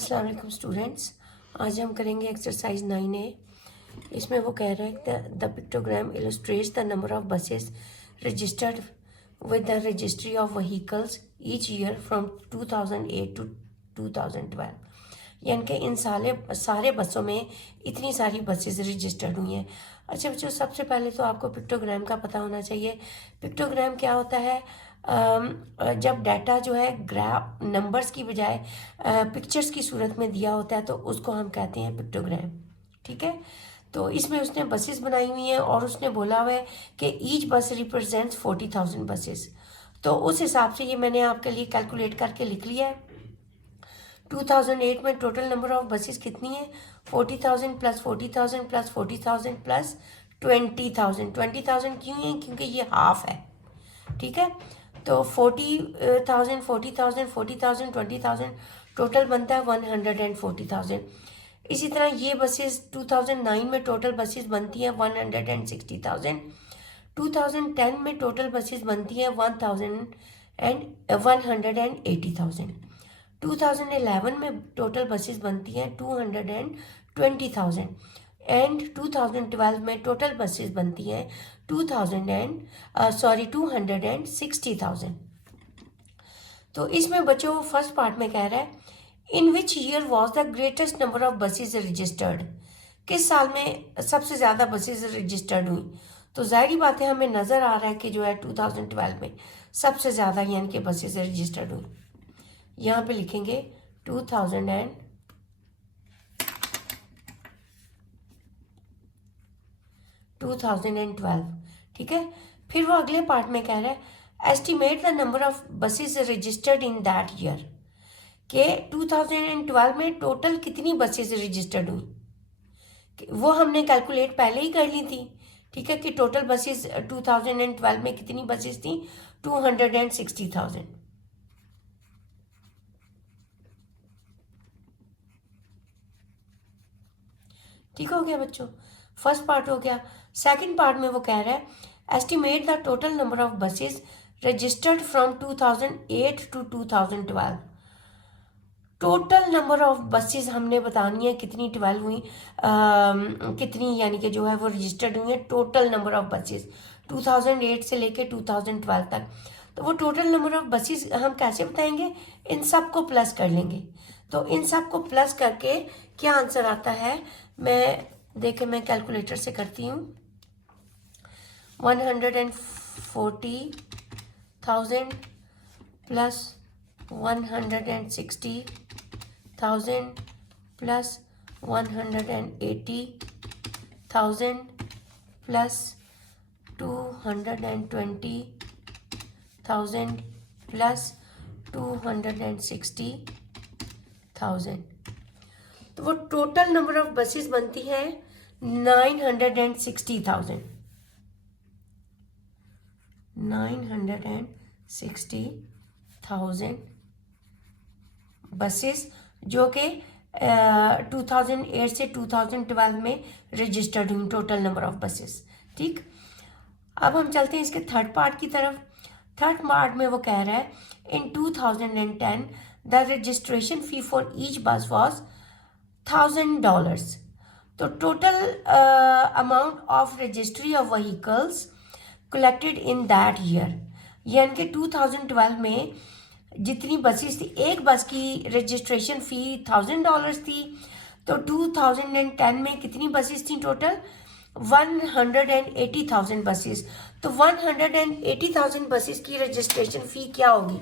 अस्सलाम वालेकुम स्टूडेंट्स। आज हम करेंगे एक्सरसाइज 9A। इसमें वो कह रहे हैं the pictogram illustrates the number of buses registered with the registry of vehicles each year from 2008 to 2012। यानी कि इन सारे बसों में इतनी सारी बसेस रजिस्टर्ड हुई हैं। अच्छा बच्चों, सबसे पहले तो आपको पिक्टोग्राम का पता होना चाहिए। पिक्टोग्राम क्या होता है? जब डाटा जो है ग्राफ नंबर्स की बजाय पिक्चर्स की सूरत में दिया होता है तो उसको हम कहते हैं पिक्टोग्राम। ठीक है, तो इसमें उसने बसेस बनाई हुई हैं और उसने बोला हुआ है कि ईच बस रिप्रेजेंट्स 40,000 बसेस। तो उस हिसाब से ये मैंने आपके लिए कैलकुलेट करके लिख लिया है। 2008 में टोटल नंबर ऑफ बसेस कितनी है? 40,000 प्लस 40,000 प्लस 40,000 प्लस 20,000। 20,000 क्यों है? क्योंकि ये हाफ है। ठीक है, तो 40,000 40,000 40,000 20,000 टोटल बनता है 140,000। इसी तरह ये बसेस 2009 में टोटल बसेस बनती हैं 160,000। 2010 में टोटल बसेस बनती हैं 180,000। 2011 में टोटल बसेस बनती हैं 220,000 एंड 2012 में टोटल बसेस बनती हैं 260,000। तो इसमें बच्चों फर्स्ट पार्ट में कह रहा है in which year was the greatest number of buses registered. किस साल में सबसे ज़्यादा बसेस रजिस्टर्ड हुई? तो जाहिर बात है हमें नज़र आ रहा है कि जो है 2012 में सबसे ज़्यादा यानी कि बसेस रजिस्टर्ड हुई। यहाँ पे लिखेंगे 2012। ठीक है, फिर वो अगले पार्ट में कह रहा है estimate the number of buses registered in that year. के 2012 में टोटल कितनी बसेस रजिस्टर्ड हुई वो हमने कैलकुलेट पहले ही कर ली थी। ठीक है, कि टोटल बसेस 2012 में कितनी बसेस थी? 260,000। ठीक हो गया बच्चों, फर्स्ट पार्ट हो गया। सेकंड पार्ट में वो कह रहा है estimate the total number of buses registered from 2008 to 2012। Total number of buses हमने बतानी है कितनी 12 हुई, कितनी यानी कि जो है वो रजिस्टर्ड हुई है। टोटल नंबर ऑफ बसेस 2008 से लेके 2012 तक। तो वो टोटल नंबर ऑफ बसेस हम कैसे बताएंगे? इन सब को प्लस कर लेंगे। तो इन सब को प्लस करके क्या आंसर आता है? मैं कैलकुलेटर से करती हूँ। 140,000 प्लस 160,000 प्लस 180,000 प्लस 220,000 प्लस 260,000। तो वो टोटल नंबर ऑफ बसेस बनती है 960,000। 960,000 बसेस जो कि 2008 से 2012 में रजिस्टर्ड हुई टोटल नंबर ऑफ बसेस। ठीक, अब हम चलते हैं इसके थर्ड पार्ट की तरफ। थर्ड पार्ट में वो कह रहा है इन 2010 the registration fee for each बस वॉज $1,000। तो total amount of registry of vehicles collected in that year, यानी कि 2012 में जितनी बसेस थी, एक बस की रजिस्ट्रेशन फी $1,000 थी। तो 2010 में कितनी बसेस थी टोटल? 180,000 बसेस। तो 180,000 बसेस की रजिस्ट्रेशन फी क्या होगी?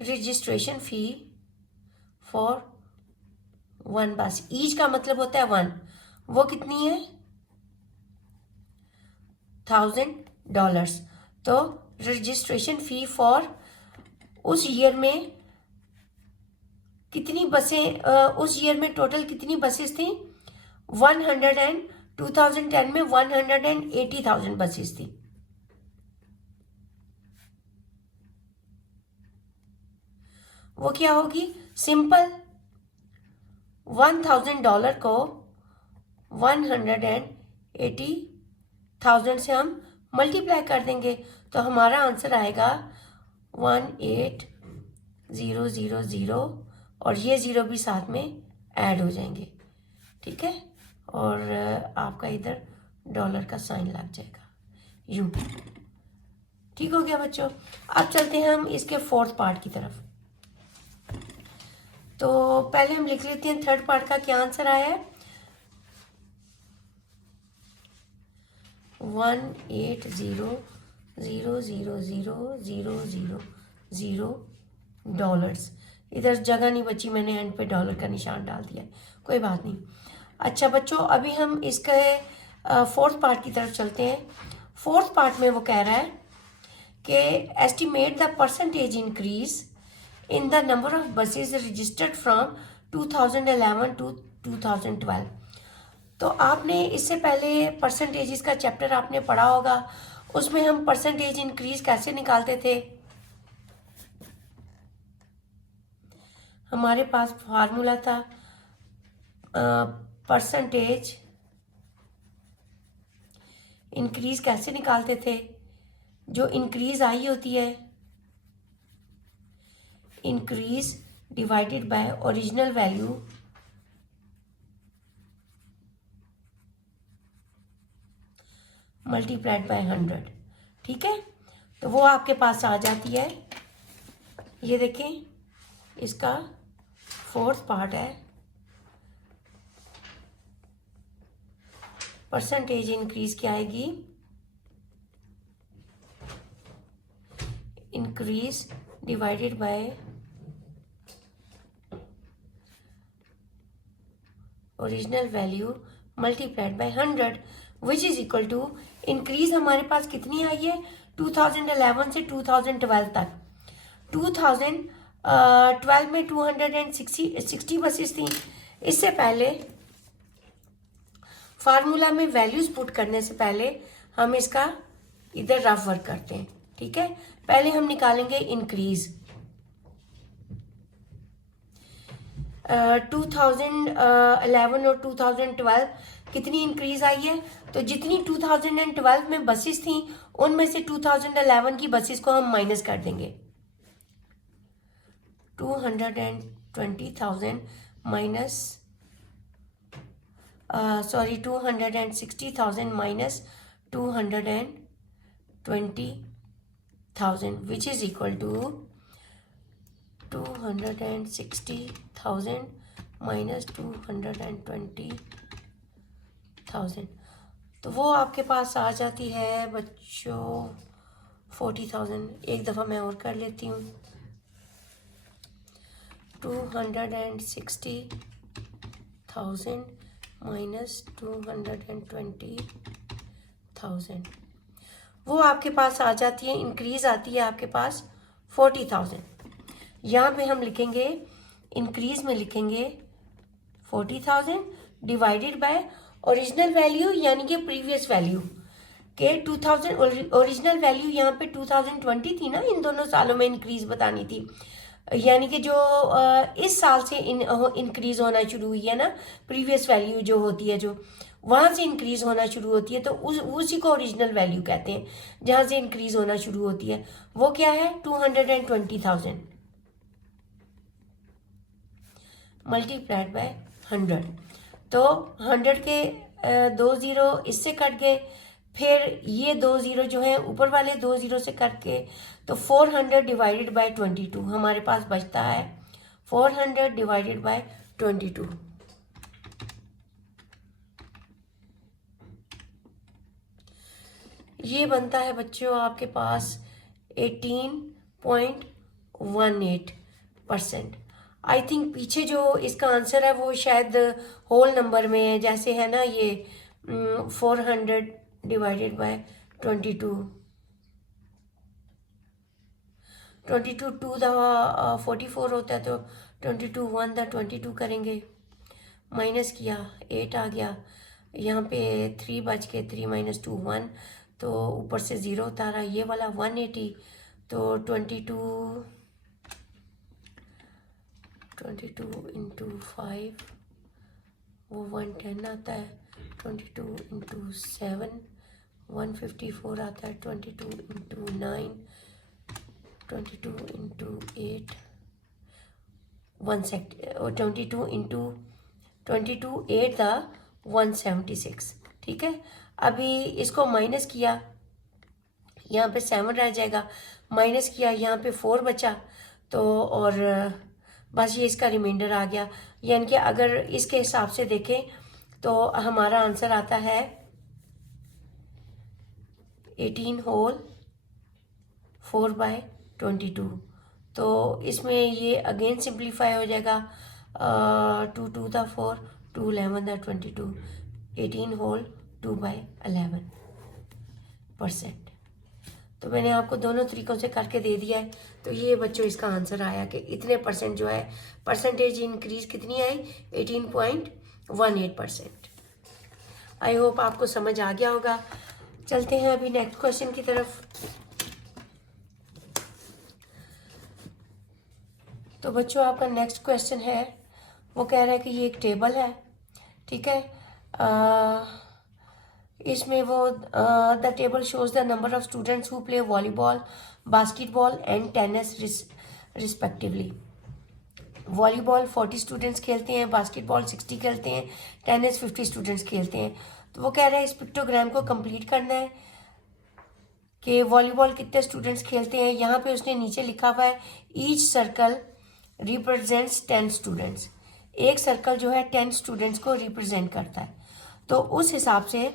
रजिस्ट्रेशन फी फॉर वन बस, ईच का मतलब होता है वन, वो कितनी है? $1,000। तो रजिस्ट्रेशन फी फॉर उस ईयर में कितनी बसें, उस ईयर में टोटल कितनी बसेस थी? 2010 में 180,000 बसेस थी। वो क्या होगी? सिंपल $1,000 को 180,000 से हम मल्टीप्लाई कर देंगे, तो हमारा आंसर आएगा 18,000 और ये ज़ीरो भी साथ में ऐड हो जाएंगे, ठीक है। और आपका इधर डॉलर का साइन लग जाएगा यूं। ठीक हो गया बच्चों। अब चलते हैं हम इसके फोर्थ पार्ट की तरफ। तो पहले हम लिख लेते हैं थर्ड पार्ट का क्या आंसर आया है। 180,000,000 डॉलर्स। इधर जगह नहीं बची, मैंने एंड पे डॉलर का निशान डाल दिया, कोई बात नहीं। अच्छा बच्चों, अभी हम इसके फोर्थ पार्ट की तरफ चलते हैं। फोर्थ पार्ट में वो कह रहा है कि estimate the percentage increase in the number of buses registered from 2011 to 2012। तो आपने इससे पहले परसेंटेजेस का चैप्टर आपने पढ़ा होगा, उसमें हम परसेंटेज इंक्रीज कैसे निकालते थे। हमारे पास फार्मूला था परसेंटेज इंक्रीज कैसे निकालते थे। जो इंक्रीज आई होती है, increase divided by original value multiplied by 100, ठीक है। तो वो आपके पास आ जाती है, ये देखें, इसका फोर्थ पार्ट है। परसेंटेज इंक्रीज क्या आएगी, increase divided by original value multiplied by 100 which is equal to, increase हमारे पास कितनी आई है 2011 से 2012 तक। 2012 में 260 बसेस थी। इससे पहले फार्मूला में वैल्यूज पुट करने से पहले हम इसका इधर रफ वर्क करते हैं, ठीक है। पहले हम निकालेंगे इंक्रीज। 2011 और 2012 कितनी इंक्रीज आई है, तो जितनी 2012 में बसेस थी उनमें से 2011 की बसेस को हम माइनस कर देंगे। 220,000 minus 260,000 minus 220,000 which is equal to 260,000 minus 220,000। तो वो आपके पास आ जाती है बच्चों 40,000। एक दफ़ा मैं और कर लेती हूँ। 260,000 माइनस 220,000, वो आपके पास आ जाती है, इंक्रीज आती है आपके पास 40,000। यहाँ पे हम लिखेंगे, इंक्रीज में लिखेंगे 40,000 डिवाइडेड बाय ओरिजिनल वैल्यू यानी कि प्रीवियस वैल्यू के 2000। ओरिजिनल वैल्यू यहाँ पे 2020 थी ना, इन दोनों सालों में इंक्रीज बतानी थी, यानी कि जो इस साल से इंक्रीज होना शुरू हुई है ना, प्रीवियस वैल्यू जो होती है, जो वहाँ से इंक्रीज होना शुरू होती है, तो उसी को ओरिजिनल वैल्यू कहते हैं। जहाँ से इंक्रीज होना शुरू होती है वो क्या है 220,000 मल्टीप्लाइड बाय 100। तो 100 के 2 ज़ीरो इससे कट गए, फिर ये 2 ज़ीरो जो है ऊपर वाले 2 ज़ीरो से कट के, तो 400 डिवाइडेड बाय 22 हमारे पास बचता है 400 डिवाइडेड बाय 22। ये बनता है बच्चों आपके पास 18.18%। आई थिंक पीछे जो इसका आंसर है वो शायद होल नंबर में है, जैसे है ना ये 400 डिवाइडेड बाय 22। 22 2 दफ़ा 44 होता है, तो 22 1 दा 22 करेंगे, माइनस किया 8 आ गया, यहाँ पे 3 बच के 3 माइनस 2 1, तो ऊपर से 0 उतारा, ये वाला 180, तो 22 इंटू 5 वो 110 आता है, 22 इंटू 7 154 आता है, 22 इंटू 9 22 इंटू 8 22 इंटू 8 था 176। ठीक है, अभी इसको माइनस किया, यहाँ पे 7 रह जाएगा, माइनस किया, यहाँ पे 4 बचा, तो और बस ये इसका रिमाइंडर आ गया। यानी कि अगर इसके हिसाब से देखें तो हमारा आंसर आता है 18 होल 4/22। तो इसमें ये अगेन सिंप्लीफाई हो जाएगा, 2 2 था 4, 2 11 था 22, 18 होल 2/11%। तो मैंने आपको दोनों तरीक़ों से करके दे दिया है। तो ये बच्चों इसका आंसर आया कि इतने परसेंट जो है परसेंटेज इंक्रीज कितनी आई, 18.18%। आई होप आपको समझ आ गया होगा। चलते हैं अभी नेक्स्ट क्वेश्चन की तरफ। तो बच्चों आपका नेक्स्ट क्वेश्चन है, वो कह रहा है कि ये एक टेबल है, ठीक है, इसमें वो the table shows the number of students who play volleyball, basketball and tennis respectively. Volleyball 40 students खेलते हैं, बास्केटबॉल 60 खेलते हैं, टेनिस 50 स्टूडेंट्स खेलते हैं। तो वो कह रहा है इस पिक्टोग्राम को कंप्लीट करना है कि वॉलीबॉल कितने स्टूडेंट्स खेलते हैं। यहाँ पे उसने नीचे लिखा हुआ है ईच सर्कल रिप्रेजेंट्स 10 स्टूडेंट्स। एक सर्कल जो है 10 स्टूडेंट्स को रिप्रेजेंट करता है। तो उस हिसाब से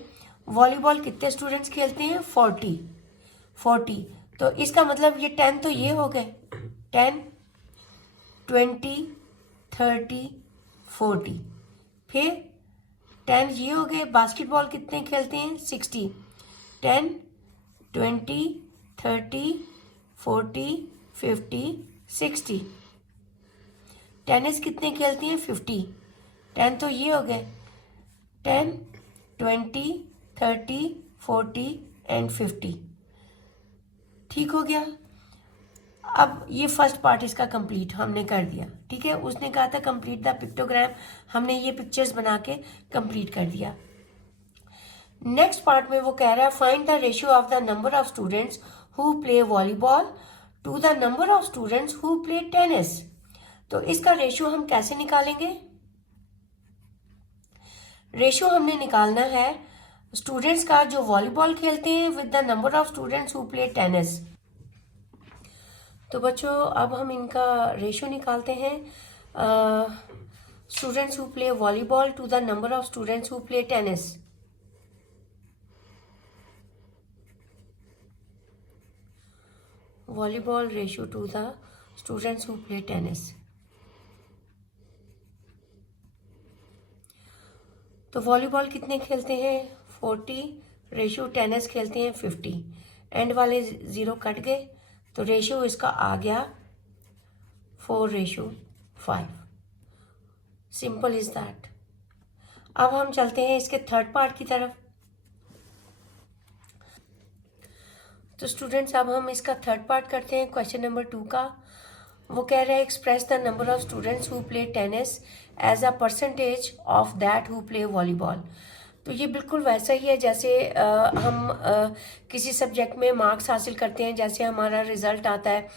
वॉलीबॉल कितने स्टूडेंट्स खेलते हैं, 40। तो इसका मतलब ये 10 तो ये हो गए, 10 20 30 40, फिर 10 ये हो गए। बास्केटबॉल कितने खेलते हैं, 60, 10 20 30 40 50 60। टेनिस कितने खेलती हैं, 50, 10 तो ये हो गए, 10 20 30 40 एंड 50। ठीक हो गया। अब ये फर्स्ट पार्ट इसका कंप्लीट हमने कर दिया, ठीक है। उसने कहा था कंप्लीट द पिक्टोग्राम, हमने ये पिक्चर्स बना के कंप्लीट कर दिया। नेक्स्ट पार्ट में वो कह रहा है find the ratio of the number of students who play volleyball to the number of students who play tennis. तो इसका रेशियो हम कैसे निकालेंगे, रेशियो हमने निकालना है स्टूडेंट्स का जो वॉलीबॉल खेलते हैं with the number of students who play tennis. तो बच्चों अब हम इनका रेशियो निकालते हैं, students who play volleyball to the number of students who play tennis. Volleyball ratio to the students who play tennis. तो वॉलीबॉल कितने खेलते हैं, 40, रेशियो टेनिस खेलते हैं 50। एंड वाले 0 कट गए, तो रेशियो इसका आ गया 4:5। Simple is that. अब हम चलते हैं इसके थर्ड पार्ट की तरफ। तो स्टूडेंट्स अब हम इसका थर्ड पार्ट करते हैं क्वेश्चन नंबर 2 का। वो कह रहे हैं express the number of students who play tennis as a percentage of that who play volleyball. तो ये बिल्कुल वैसा ही है जैसे हम किसी सब्जेक्ट में मार्क्स हासिल करते हैं, जैसे हमारा रिजल्ट आता है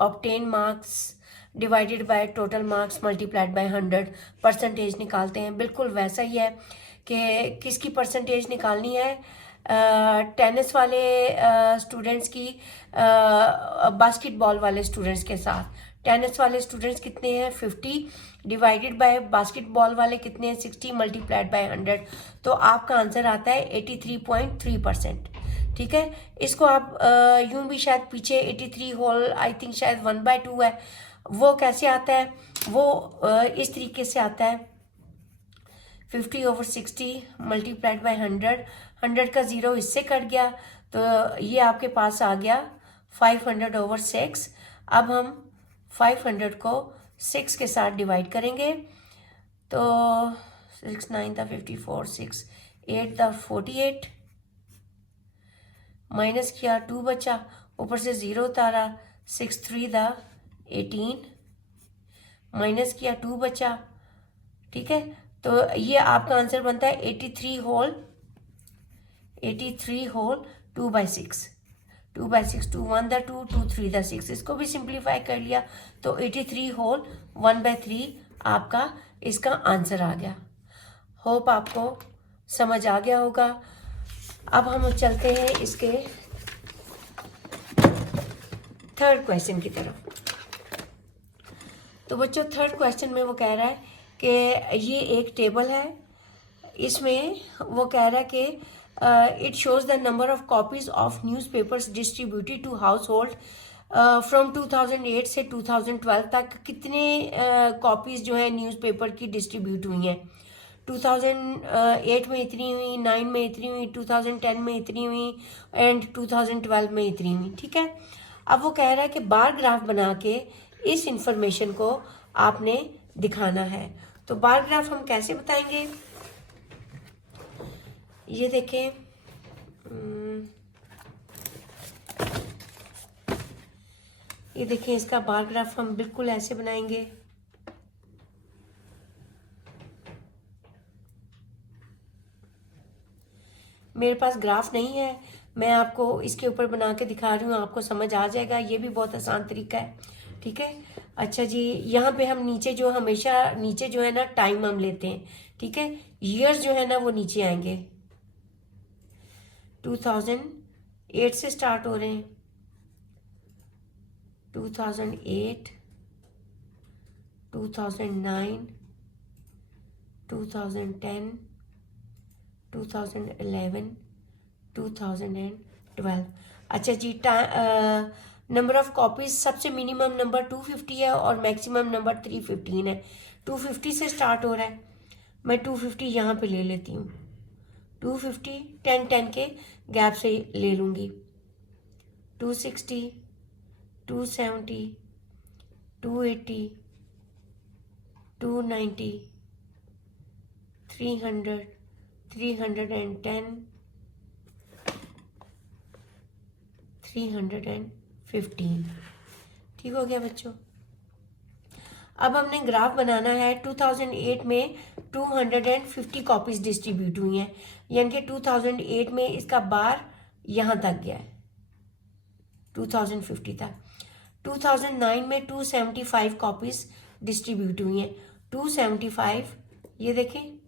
obtain marks divided by total marks multiplied by 100, percentage निकालते हैं। बिल्कुल वैसा ही है कि किसकी परसेंटेज निकालनी है, टेनिस वाले स्टूडेंट्स की बास्केटबॉल वाले स्टूडेंट्स के साथ। टेनिस वाले स्टूडेंट्स कितने हैं, 50 डिवाइडेड बाय बास्केटबॉल वाले कितने हैं, 60 मल्टीप्लाइड बाय 100। तो आपका आंसर आता है 83.3%। ठीक है, इसको आप यूं भी शायद पीछे 83 होल आई थिंक शायद 1/2 है, वो कैसे आता है, वो इस तरीके से आता है 50/60 मल्टीप्लाइड बाय 100 का 0 इससे कट गया, तो ये आपके पास आ गया 500/6। अब हम 500 को 6 के साथ डिवाइड करेंगे, तो 6 9 था 54, 6 8 था 48, माइनस किया 2 बचा, ऊपर से 0 उतारा, 6 3 था 18, माइनस किया 2 बचा, ठीक है, तो ये आपका आंसर बनता है 83 होल 2/6, 2/6, 2 1 द 2, 2 3 द 6, इसको भी सिंप्लीफाई कर लिया तो 83 होल 1/3 आपका इसका आंसर आ गया। होप आपको समझ आ गया होगा। अब हम चलते हैं इसके थर्ड क्वेश्चन की तरफ। तो बच्चों थर्ड क्वेश्चन में वो कह रहा है कि ये एक टेबल है, इसमें वो कह रहा है कि it shows the number of copies of newspapers distributed to household from 2008 से 2012 तक कितने कॉपीज जो है न्यूज़पेपर की डिस्ट्रीब्यूट हुई हैं। 2008 में इतनी हुई, 9 में इतनी हुई, 2010 में इतनी हुई एंड 2012 में इतनी हुई। ठीक है, अब वो कह रहा है कि बार ग्राफ बना के इस इंफॉर्मेशन को आपने दिखाना है। तो बार ग्राफ हम कैसे बताएंगे, ये देखें, ये देखिए इसका बार ग्राफ हम बिल्कुल ऐसे बनाएंगे। मेरे पास ग्राफ नहीं है, मैं आपको इसके ऊपर बना के दिखा रही हूँ, आपको समझ आ जाएगा। ये भी बहुत आसान तरीका है। ठीक है, अच्छा जी, यहाँ पे हम नीचे जो हमेशा नीचे जो है ना टाइम हम लेते हैं। ठीक है, ईयर्स जो है ना वो नीचे आएंगे। 2008 से स्टार्ट हो रहे हैं, 2008, 2009, 2010, 2011, 2012। अच्छा जी, नंबर ऑफ कॉपीज सबसे मिनिमम नंबर 250 है और मैक्सिमम नंबर 315 है। 250 से स्टार्ट हो रहा है, मैं 250 यहाँ पे ले लेती हूँ। 250 10 के गैप से ले लूँगी। 260, 270, 280, 290, 300, 310, 315। ठीक हो गया बच्चों। अब हमने ग्राफ बनाना है। 2008 में 250 कॉपीज डिस्ट्रीब्यूट हुई हैं, यानी कि 2008 में इसका बार यहाँ तक गया है, 2050 तक। 2009 में 275 कॉपीज डिस्ट्रीब्यूट हुई हैं। 275, ये देखें,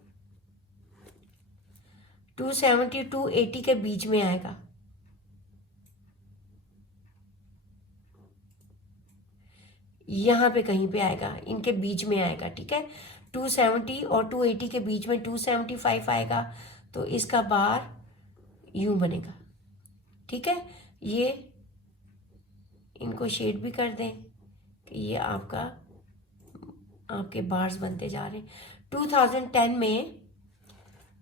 270 280 के बीच में आएगा। यहाँ पे कहीं पे आएगा, इनके बीच में आएगा। ठीक है, 270 और 280 के बीच में 275 आएगा, तो इसका बार यूं बनेगा। ठीक है, ये इनको शेड भी कर दें कि ये आपके बार्स बनते जा रहे हैं। 2010 में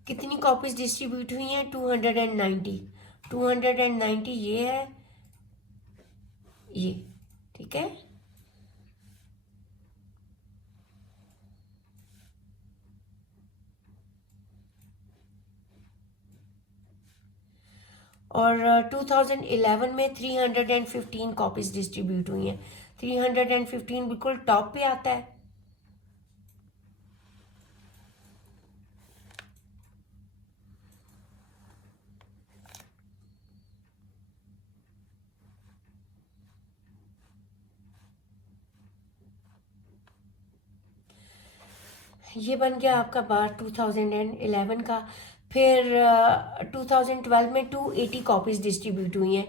कितनी कॉपीज डिस्ट्रीब्यूट हुई हैं, 290। 290 ये है, ये। ठीक है, और 2011 में 315 कॉपीज डिस्ट्रीब्यूट हुई हैं। 315 बिल्कुल टॉप पे आता है। ये बन गया आपका बार 2011 का। फिर 2012 में 280 कॉपीज डिस्ट्रीब्यूट हुई हैं।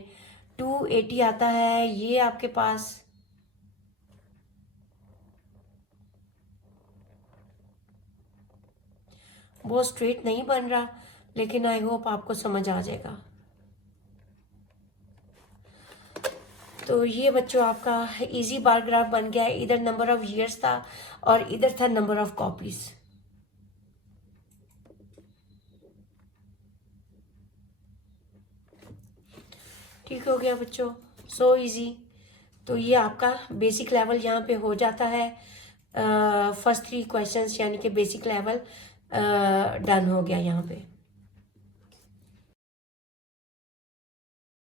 280 आता है ये आपके पास। वो स्ट्रेट नहीं बन रहा, लेकिन आई होप आपको समझ आ जाएगा। तो ये बच्चों आपका इजी बार ग्राफ बन गया है। इधर नंबर ऑफ ईयर्स था और इधर था नंबर ऑफ कॉपीज। ठीक हो गया बच्चों, सो इजी। तो ये आपका बेसिक लेवल यहाँ पे हो जाता है। फर्स्ट 3 क्वेश्चंस यानी कि बेसिक लेवल डन हो गया यहाँ पे।